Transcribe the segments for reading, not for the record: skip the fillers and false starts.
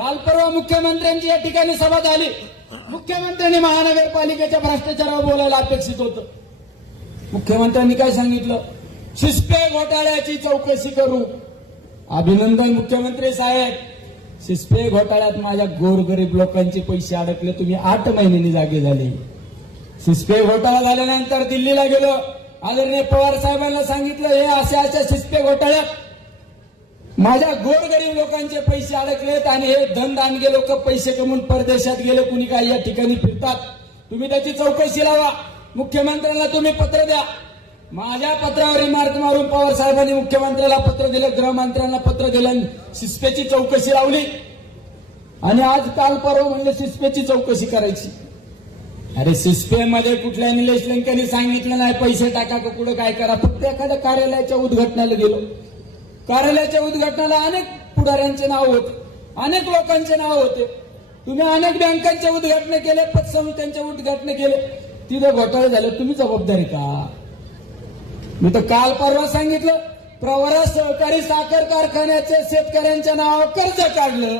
काल परवा मुख्यमंत्र्यांची या ठिकाणी सभा झाली. मुख्यमंत्र्यांनी महानगरपालिकेच्या भ्रष्टाचारावर बोलायला अपेक्षित होतं. मुख्यमंत्र्यांनी काय सांगितलं? सिस्पे घोटाळ्याची चौकशी करू. अभिनंदन मुख्यमंत्री साहेब. सिस्पे घोटाळ्यात माझ्या गोरगरीब लोकांचे पैसे अडकले. तुम्ही 8 महिन्यांनी जागे झाले. सिस्पे घोटाळा झाल्यानंतर दिल्लीला गेलो. आदरणीय पवार साहेबांना सांगितलं हे अशा सिस्पे घोटाळ्यात माझ्या गोरगरीब लोकांचे पैसे अडकलेत आणि हे धनदानगे लोक पैसे कमवून परदेशात गेले. कुणी काय या ठिकाणी फिरतात. तुम्ही त्याची चौकशी लावा. मुख्यमंत्र्यांना तुम्ही पत्र द्या. माझ्या पत्रावर रिमार्क मारून पवार साहेबांनी मुख्यमंत्र्याला पत्र दिलं, गृहमंत्र्यांना पत्र दिलं, सिस्पेची चौकशी लावली. आणि आज काल परवा म्हणलं सिस्पेची चौकशी करायची. अरे सिस्पेमध्ये कुठल्या निलेश लंकेने सांगितलं नाही पैसे टाका का कुठं काय करा. फक्त एखाद्या कार्यालयाच्या उद्घाटनाला गेलो. कार्यालयाच्या उद्घाटनाला अनेक पुढाऱ्यांचे नाव होते, अनेक लोकांचे नाव होते. तुम्ही अनेक बँकांचे उद्घाटन केले, पतसंस्थांचे उद्घाटन केले. तिथं घोटाळे झाले. तुम्ही जबाबदारी का? मी तर काल परवा सांगितलं प्रवरा सहकारी साखर कारखान्याचे शेतकऱ्यांच्या नावावर कर्ज काढलं,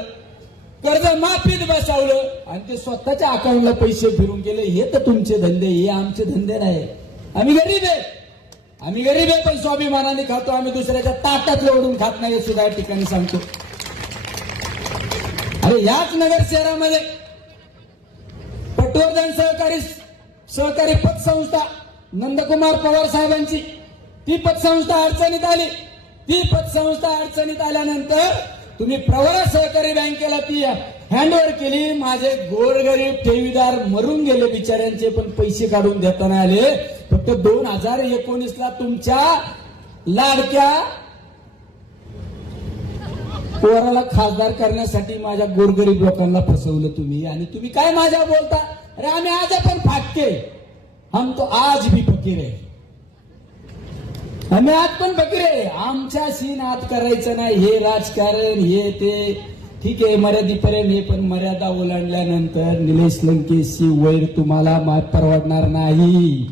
कर्ज माफीत बसवलं आणि ते स्वतःच्या अकाउंटला पैसे फिरून गेले. हे तर तुमचे धंदे, हे आमचे धंदे नाही. आम्ही गरीब आहे, आम्ही गरीब आहे पण स्वाभिमानाने खातो. आम्ही दुसऱ्याच्या ताटातलं ओढून खात नाही हे सुद्धा या ठिकाणी सांगतो. अरे याच नगर शहरामध्ये पटवर्धन सहकारी पतसंस्था नंदकुमार पवार साहेबांची ती पतसंस्था अडचणीत आली. ती पतसंस्था अडचणीत आल्यानंतर तुम्ही प्रवरा सहकारी बँकेला ती हँडओव्हर केली. माझे गोरगरीब ठेवीदार मरून गेले बिचाऱ्यांचे, पण पैसे काढून देताना आले. फक्त 2019ला तुमच्या लाडक्या पोराला खासदार करण्यासाठी माझ्या गोरगरीब लोकांना फसवलं तुम्ही. आणि तुम्ही काय माझ्या बोलता? अरे आम्ही आज पण फाटके, हम तो आज भी फकीर आहे. आम्ही आज पण फकीर आहे. आमच्याशी नाद करायचं नाही. हे राजकारण हे ते ठीक आहे मर्यादेपर्यंत हे, पण मर्यादा ओलांडल्यानंतर निलेश लंकेशी वैर तुम्हाला परवडणार नाही.